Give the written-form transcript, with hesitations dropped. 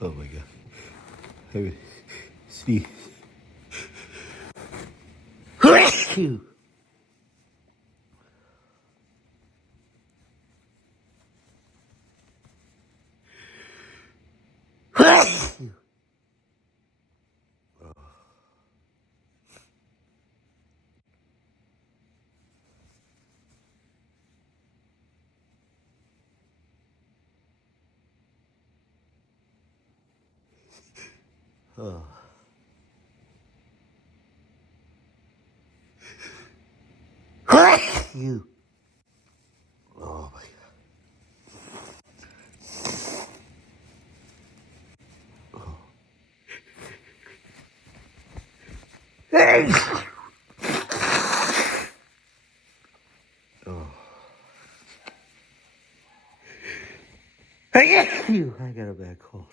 Oh my god. I sneeze. Oh. You. Oh my god. Oh. I got a bad cold.